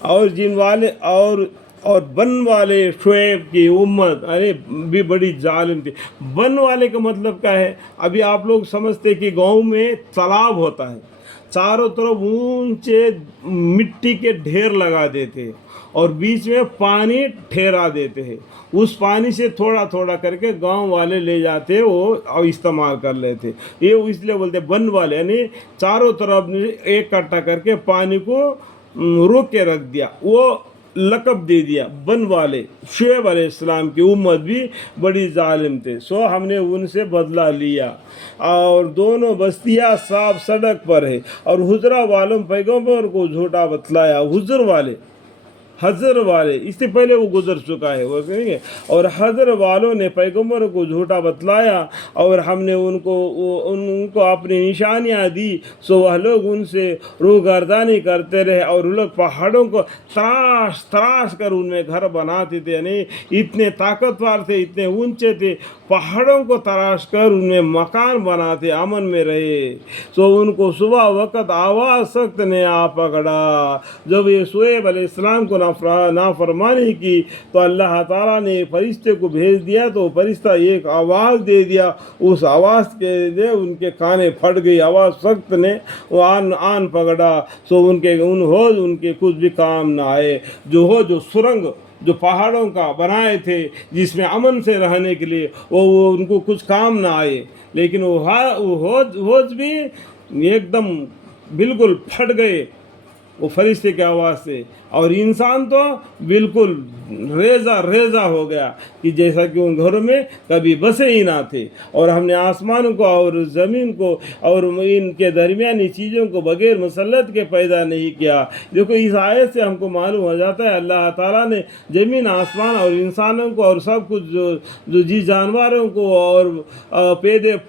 اور جن والے اور بن والے شعیب کی امت ارے بھی بڑی ظالم تھی. بن والے کا مطلب کیا ہے؟ ابھی آپ لوگ سمجھتے کہ گاؤں میں تالاب ہوتا ہے، چاروں طرف اونچے مٹی کے ڈھیر لگا دیتے اور بیچ میں پانی ٹھہرا دیتے ہیں. اس پانی سے تھوڑا تھوڑا کر کے گاؤں والے لے جاتے وہ اور استعمال کر لیتے. یہ اس لیے بولتے بن والے، یعنی چاروں طرف ایک کٹھا کر کے پانی کو روک کے رکھ دیا، وہ لقب دے دیا بن والے. شعیب علیہ السلام کی امت بھی بڑی ظالم تھے، سو ہم نے ان سے بدلہ لیا. اور دونوں بستیاں صاف سڑک پر ہے. اور حجرہ والوں پیغمبر کو جھوٹا بتلایا. حضر والے اس سے پہلے وہ گزر چکا ہے وہ کہیں گے. اور حضر والوں نے پیغمبر کو جھوٹا بتلایا اور ہم نے ان کو اپنی نشانیاں دی، سو وہ لوگ ان سے روگردانی کرتے رہے. اور وہ لوگ پہاڑوں کو تراش کر ان میں گھر بناتے تھے، یعنی اتنے طاقتور تھے، اتنے اونچے تھے، پہاڑوں کو تراش کر ان میں مکان بناتے، امن میں رہے. سو ان کو صبح وقت آواز سخت نے آ پکڑا. جب یہ شعیب علیہ السلام کو نافرمانی کی تو اللہ تعالیٰ نے فرشتے کو بھیج دیا، تو فرشتہ ایک آواز دے دیا، اس آواز کے لیے ان کے کانے پھٹ گئی. آواز سخت نے وہ آن پکڑا. سو ان کے کچھ بھی کام نہ آئے. جو سرنگ جو پہاڑوں کا بنائے تھے جس میں امن سے رہنے کے لیے، وہ ان کو کچھ کام نہ آئے. لیکن وہ ہوج بھی ایک دم بالکل پھٹ گئے وہ فرشتے کی آواز سے. اور انسان تو بالکل ریزہ ہو گیا کہ جیسا کہ ان گھروں میں کبھی بسے ہی نہ تھے. اور ہم نے آسمان کو اور زمین کو اور ان کے درمیانی چیزوں کو بغیر مسلط کے پیدا نہیں کیا. دیکھو اس آیت سے ہم کو معلوم ہو جاتا ہے اللہ تعالیٰ نے زمین آسمان اور انسانوں کو اور سب کچھ جو جی جانوروں کو اور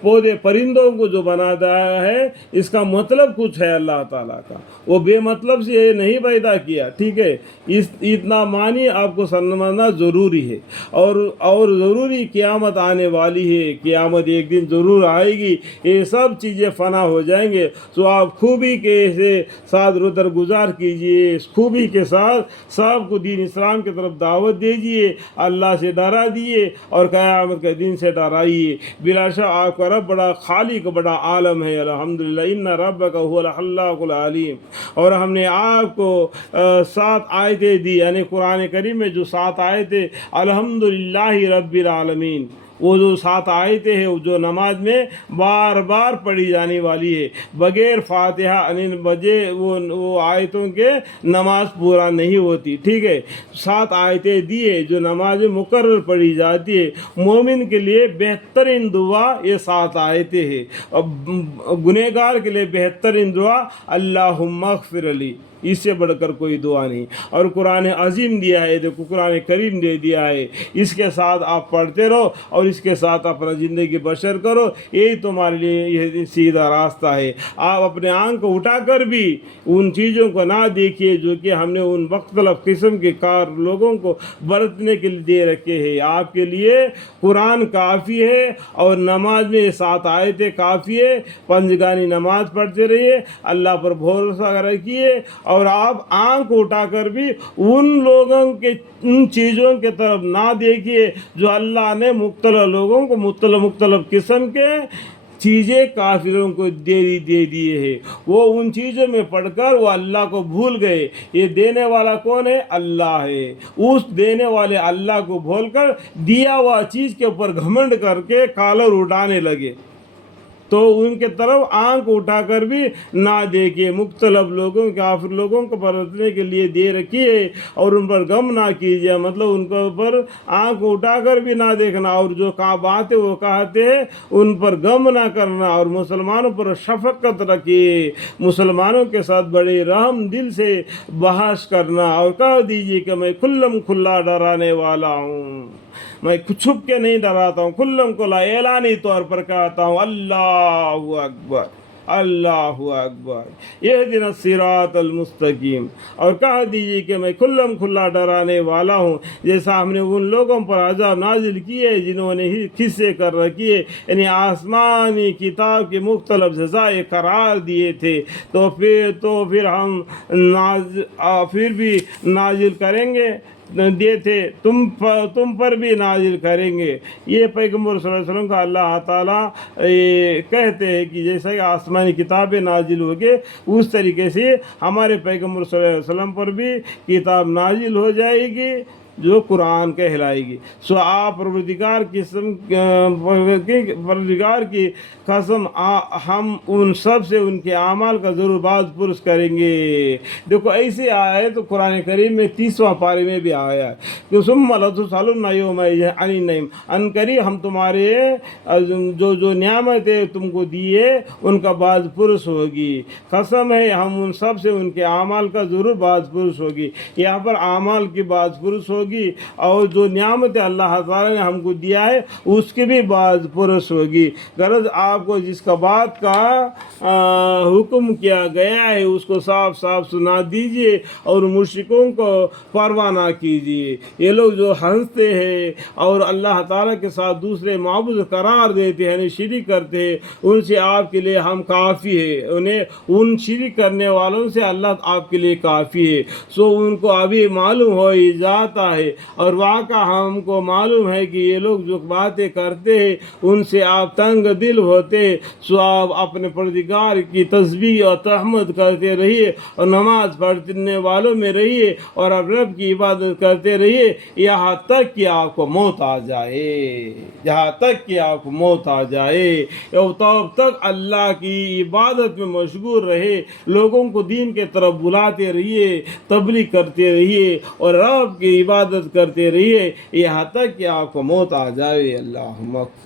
پودے پرندوں کو جو بنا دیا ہے، اس کا مطلب کچھ ہے اللہ تعالیٰ کا. وہ بے مطلب سے یہ نہیں پیدا کیا. ٹھیک ہے، اتنا معنی آپ کو سمجھنا ضروری ہے. اور ضروری قیامت آنے والی ہے. قیامت ایک دن ضرور آئے گی. یہ سب چیزیں فنا ہو جائیں گے. تو آپ خوبی کے ساتھ در گزار کیجئے، خوبی کے ساتھ سب کو دین اسلام کی طرف دعوت دیجئے، اللہ سے ڈرا دیئے اور قیامت کے دن سے ڈرائیے. بلا شک آپ کا رب بڑا خالق بڑا عالم ہے. الحمدللہ ان ربک هو الخلاق العلیم. اور ہم نے آپ کو 7 آیتیں دی، یعنی قرآن کریم میں جو 7 آیتیں الحمدللہ رب العالمین، وہ جو 7 آیتیں ہیں جو نماز میں بار بار پڑھی جانے والی ہے. بغیر فاتحہ وہ آیتوں کے نماز پورا نہیں ہوتی. ٹھیک ہے، 7 آیتیں دی ہے جو نماز میں مقرر پڑھی جاتی ہے. مومن کے لیے بہترین دعا یہ 7 آیتیں ہیں. گنہگار کے لیے بہترین دعا اللہم اغفر لی، اس سے بڑھ کر کوئی دعا نہیں. اور قرآن عظیم دیا ہے، دیکھو قرآن کریم دے دیا ہے، اس کے ساتھ آپ پڑھتے رہو اور اس کے ساتھ اپنا زندگی بسر کرو. یہی تمہارے لیے یہ سیدھا راستہ ہے. آپ اپنے آنکھ کو اٹھا کر بھی ان چیزوں کو نہ دیکھیے جو کہ ہم نے ان مختلف قسم کے کار لوگوں کو برتنے کے لیے دے رکھے ہیں. آپ کے لیے قرآن کافی ہے اور نماز میں 7 آیتیں کافی ہے. پنجگانی نماز پڑھتے رہیے، اللہ پر بھروسہ رکھیے اور آپ آنکھ اٹھا کر بھی ان لوگوں کے ان چیزوں کے طرف نہ دیکھیے جو اللہ نے مختلف لوگوں کو مختلف قسم کے چیزیں کافروں کو دے دیے ہیں. وہ ان چیزوں میں پڑھ کر وہ اللہ کو بھول گئے. یہ دینے والا کون ہے؟ اللہ ہے. اس دینے والے اللہ کو بھول کر دیا ہوا چیز کے اوپر گھمنڈ کر کے کالر اٹھانے لگے. تو ان کے طرف آنکھ اٹھا کر بھی نہ دیکھیے. مختلف لوگوں کافر لوگوں کو پرتنے کے لیے دے رکھیے اور ان پر غم نہ کیجیے، مطلب ان کے اوپر آنکھ اٹھا کر بھی نہ دیکھنا اور جو باتیں وہ کہتے ہیں ان پر غم نہ کرنا. اور مسلمانوں پر شفقت رکھیے، مسلمانوں کے ساتھ بڑے رحم دل سے بحث کرنا اور کہہ دیجیے کہ میں کھلم کھلا ڈرانے والا ہوں، میں چھپ کے نہیں ڈراتا ہوں، کھلم کھلا اعلانی طور پر کہتا ہوں اللہ اکبر. اللہ اکبر اہدنا الصراط المستقیم، اور کہہ دیجیے کہ میں کھلم کھلا ڈرانے والا ہوں، جیسا ہم نے ان لوگوں پر عذاب نازل کیے جنہوں نے قصے کر رکھی ہے، یعنی آسمانی کتاب کے مختلف جزائے قرار دیے تھے، تو پھر ہم پھر بھی نازل کریں گے، دیے تھے تم پر بھی نازل کریں گے۔ یہ پیغمبر صلی اللہ علیہ وسلم کا اللہ تعالیٰ کہتے ہیں کہ جیسا کہ آسمانی کتابیں نازل ہوگی اس طریقے سے ہمارے پیغمبر صلی اللہ علیہ وسلم پر بھی کتاب نازل ہو جائے گی جو قرآن کہلائے گی۔ سو آپ پروردگار کی قسم ہم ان سب سے ان کے اعمال کا ضرور باز پرس کریں گے۔ دیکھو ایسے آیا ہے تو قرآن کریم میں 30واں پارے میں بھی آیا ہے کہ ثم لتسألن یومئذ عن النعیم، ان قریب ہم تمہارے جو نعمتیں تم کو دیے ان کا باز پرس ہوگی، قسم ہے ہم ان سب سے ان کے اعمال کا ضرور باز پرس ہوگی۔ یہاں پر اعمال کی باز پرس ہوگی اور جو نعمت اللہ تعالیٰ نے ہم کو دیا ہے اس کی بھی باز پرس ہوگی۔ غرض آپ کو جس کا بات کا حکم کیا گیا ہے اس کو صاف صاف سنا دیجئے اور مشرکوں کو پرواہ نہ کیجیے۔ یہ لوگ جو ہنستے ہیں اور اللہ تعالیٰ کے ساتھ دوسرے معبود قرار دیتے ہیں، یعنی شرک کرتے ہیں، ان سے آپ کے لیے ہم کافی ہے، ان شرک کرنے والوں سے اللہ آپ کے لیے کافی ہے۔ سو ان کو ابھی معلوم ہو جاتا ہے اور واقع ہم کو معلوم ہے کہ یہ لوگ جو باتیں کرتے ہیں ان سے آپ تنگ دل ہوتے ہیں۔ سو آپ اپنے پروردگار کی تسبیح اور تحمد کرتے رہیے اور نماز پڑھنے والوں میں رہیے اور اب رب کی عبادت کرتے رہیے یہاں تک کہ آپ کو موت آ جائے، یہاں تک کہ آپ کو موت آ جائے۔ تب تک اللہ کی عبادت میں مشغول رہے، لوگوں کو دین کے طرف بلاتے رہیے، تبلیغ کرتے رہیے اور رب کی عبادت کرتے رہیے یہاں تک کہ آپ کو موت آ جائے۔ اللہم